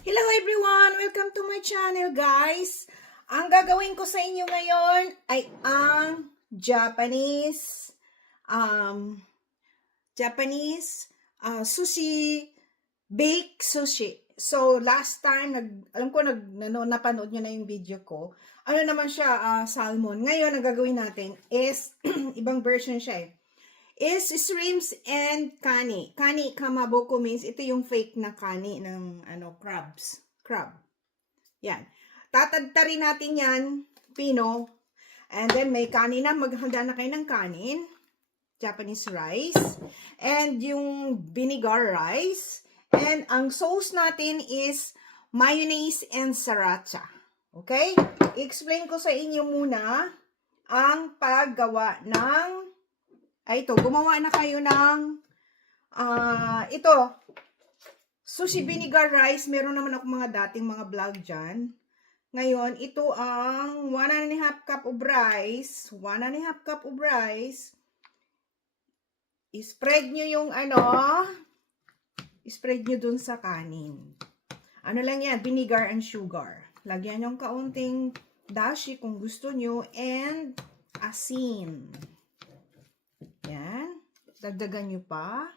Hello everyone! Welcome to my channel guys! Ang gagawin ko sa inyo ngayon ay ang sushi, baked sushi. So last time, napanood nyo na yung video ko. Ano naman siya, salmon. Ngayon, ang gagawin natin is, ibang version siya is shrimps and kani. Kani kamaboko means ito yung fake na kani ng crab. Yan. Tatadtarin natin yan, pino. And then may kanin na, maghanda na kayo ng kanin. Japanese rice. And yung vinegar rice. And ang sauce natin is mayonnaise and sriracha. Okay? I-explain ko sa inyo muna ang paggawa ng gumawa na kayo ng sushi vinegar rice. Meron naman ako mga dating mga vlog dyan. Ngayon, ito ang 1.5 cup of rice. 1.5 cup of rice. I-spread nyo yung i-spread nyo dun sa kanin. Ano lang yan? Vinegar and sugar. Lagyan nyo kaunting dashi kung gusto nyo and asin. Yan. Dagdagan nyo pa.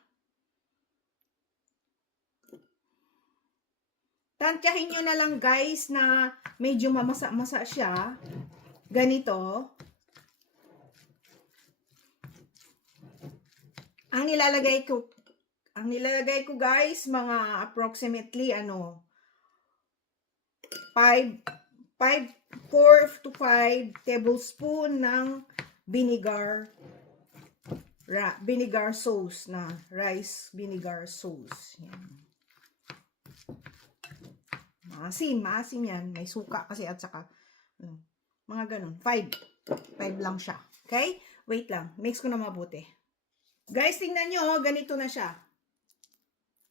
Tantyahin nyo na lang guys na medyo mamasa-masa siya. Ganito. Ang nilalagay ko guys, mga approximately 4 to 5 tablespoon ng vinegar sauce na rice vinegar sauce. Yan. Maasim yan. May suka kasi at saka mga ganun. 5 lang siya. Okay? Wait lang. Mix ko na mabuti. Guys, tingnan nyo. Ganito na siya.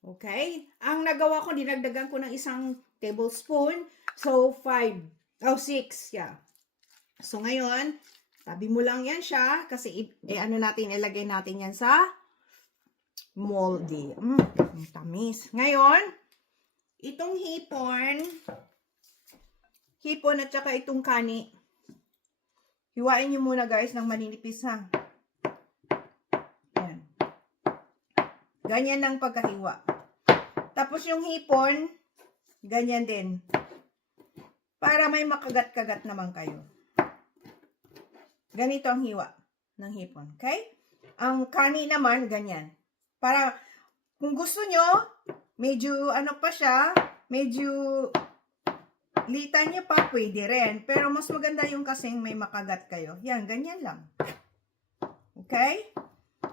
Okay? Ang nagawa ko, dinagdagan ko ng 1 tablespoon. So, 6. Yeah. So, ngayon, tabi mo lang yan siya kasi ilagay natin yan sa moldy. Ang tamis. Ngayon, itong hipon at saka itong kani, hiwain nyo muna guys ng maninipis ha. Yan. Ganyan ang pagkahiwa. Tapos yung hipon, ganyan din. Para may makagat-kagat naman kayo. Ganito ang hiwa ng hipon. Okay? Ang kani naman, ganyan. Para, kung gusto nyo, medyo pa siya, medyo litan nyo pa, pwede rin. Pero mas maganda yung kasing may makagat kayo. Yan, ganyan lang. Okay?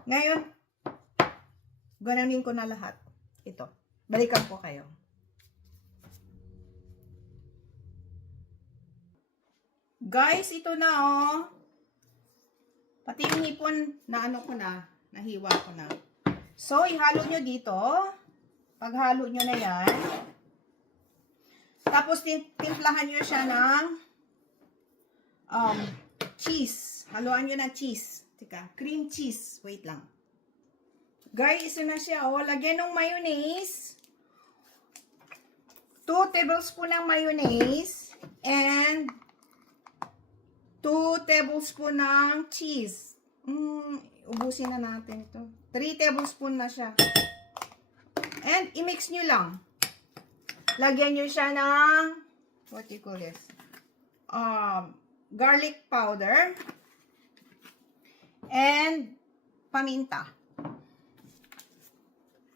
Ngayon, gananin ko na lahat. Ito. Balikan ko kayo. Guys, ito na Pati yung hipon na nahiwa ko na. So, ihalo nyo dito. Paghalo nyo na yan. Tapos, timplahan nyo siya ng cheese. Haluan nyo na cheese. Tika, cream cheese. Wait lang. Guys, ito na siya. Lagyan ng mayonnaise. 2 tablespoon ng mayonnaise. And 2 tablespoon ng cheese. Ubusin na natin ito. 3 tablespoon na siya. And, i-mix nyo lang. Lagyan nyo siya ng, what you call this? Garlic powder. And, paminta.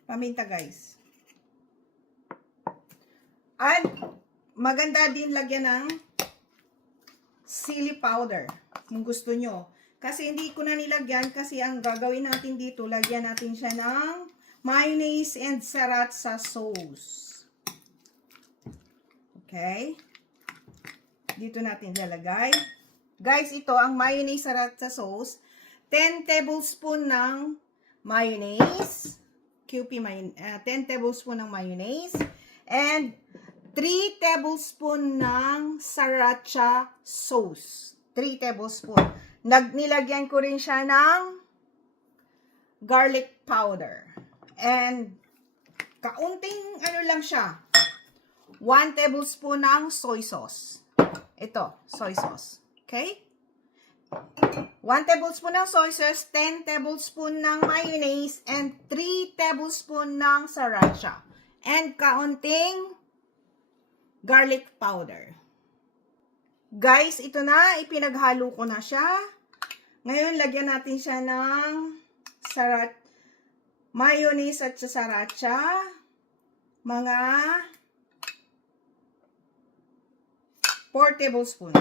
Paminta, guys. At, maganda din lagyan ng chili powder. Kung gusto nyo. Kasi hindi ko na nilagyan kasi ang gagawin natin dito, lagyan natin siya ng mayonnaise and sriracha sauce. Okay? Dito natin lalagay. Guys, ito ang mayonnaise sriracha sauce. 10 tablespoon ng mayonnaise. 10 tablespoon ng mayonnaise. And 3 tablespoon ng sriracha sauce. 3 tablespoon. Nilagyan ko rin siya ng garlic powder. And kaunting lang siya. 1 tablespoon ng soy sauce. Ito, soy sauce. Okay? 1 tablespoon ng soy sauce, 10 tablespoon ng mayonnaise, and 3 tablespoon ng sriracha. And kaunting garlic powder. Guys, ito na. Ipinaghalo ko na siya. Ngayon, lagyan natin siya ng mayonnaise at sriracha. Mga 4 tablespoon.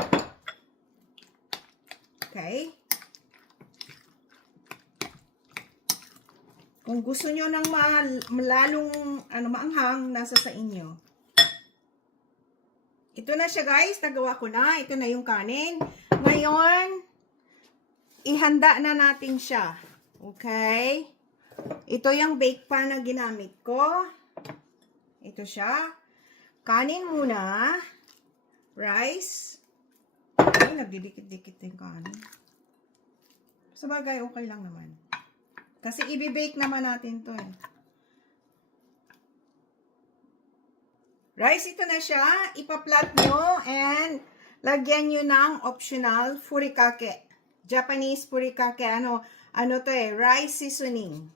Okay? Kung gusto nyo ng malalong maanghang, nasa sa inyo. Ito na siya guys, nagawa ko na. Ito na yung kanin. Ngayon, ihanda na natin siya. Okay? Ito yung bake pan na ginamit ko. Ito siya. Kanin muna. Rice. Ay, nagdidikit-dikit yung kanin. Sabagay, okay lang naman. Kasi i-bake naman natin to eh. Rice, ito na siya. Ipa-plot nyo and lagyan nyo ng optional furikake. Japanese furikake. Ano to eh, rice seasoning.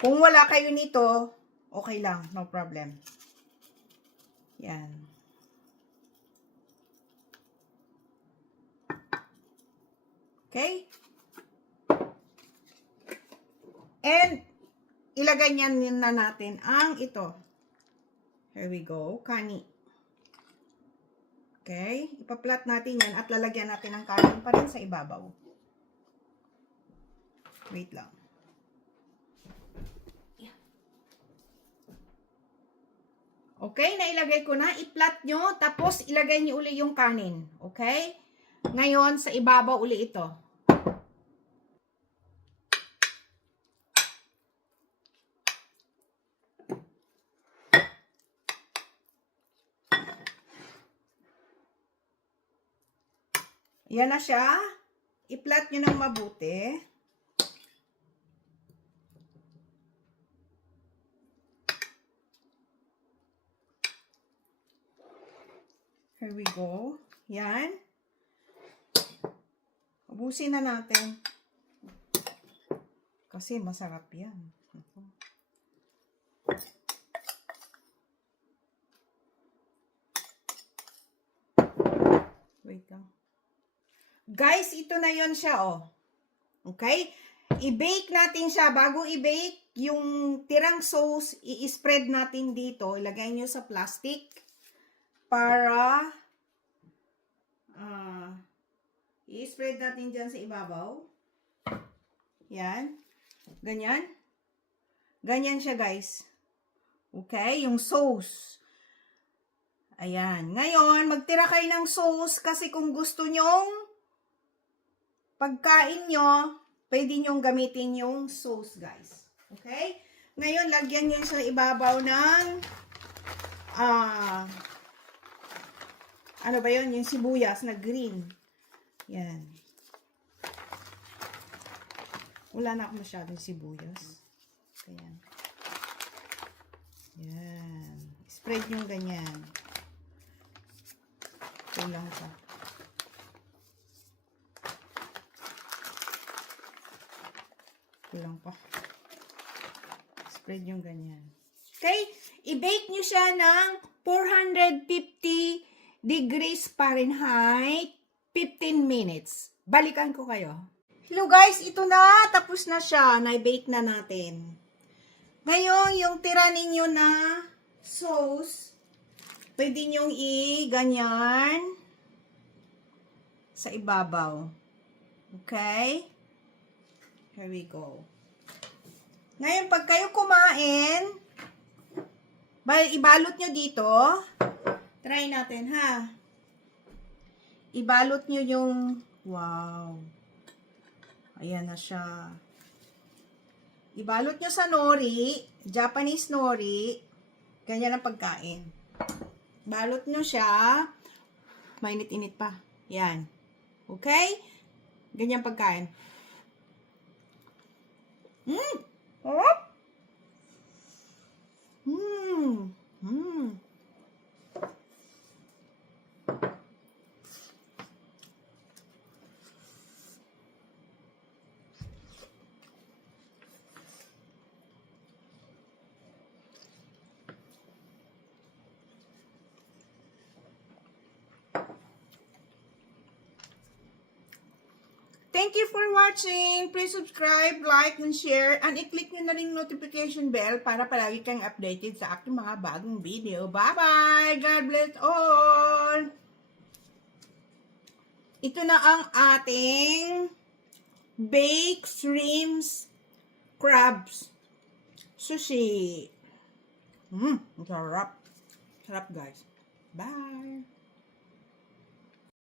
Kung wala kayo nito, okay lang, no problem. Yan. Okay? And, ilagay niyan na natin ang ito. Here we go. Kani. Okay? Ipa-plot natin yan at lalagyan natin ng kanin pa rin sa ibabaw. Wait lang. Okay? Nailagay ko na. I-plot nyo. Tapos, ilagay nyo uli yung kanin. Okay? Ngayon, sa ibabaw uli ito. Yan na siya. I-plot nyo ng mabuti. Here we go. Yan. Ubusin na natin. Kasi masarap yan. Wait lang. Guys, ito na yon siya, oh. Okay? I-bake natin siya. Bago i-bake, yung tirang sauce, i-spread natin dito. Ilagay nyo sa plastic para i-spread natin dyan sa ibabaw. Yan. Ganyan. Ganyan siya, guys. Okay? Yung sauce. Ayan. Ngayon, magtira kayo ng sauce kasi kung gusto nyong pagkain nyo, pwede nyong gamitin yung sauce, guys. Okay? Ngayon, lagyan nyo sa ibabaw ng ano ba yun? Yung sibuyas na green. Yan. Wala na ako masyadong sibuyas. Ayan. Yan. Spread yung ganyan. Kulang pa. Kulang pa. Spread yung ganyan. Okay? I-bake nyo siya ng 450 degrees Fahrenheit 15 minutes. Balikan ko kayo. Hello guys, ito na. Tapos na siya. Na-bake na natin. Ngayon, yung tira ninyo na sauce, pwede nyong i-ganyan sa ibabaw. Okay? Here we go. Ngayon, pag kayo kumain, ibalot nyo dito. Try natin, ha? Ibalot nyo yung, wow. Ayan na siya. Ibalot nyo sa nori, Japanese nori. Ganyan ang pagkain. Balot nyo siya. Mainit-init pa. Yan. Okay? Ganyan pagkain. Sarap. Thank you for watching. Please subscribe, like, and share. And i-click nyo na rin notification bell para palagi kang updated sa aking mga bagong video. Bye-bye! God bless all! Ito na ang ating baked shrimps crabs sushi. Sarap. Sarap guys. Bye!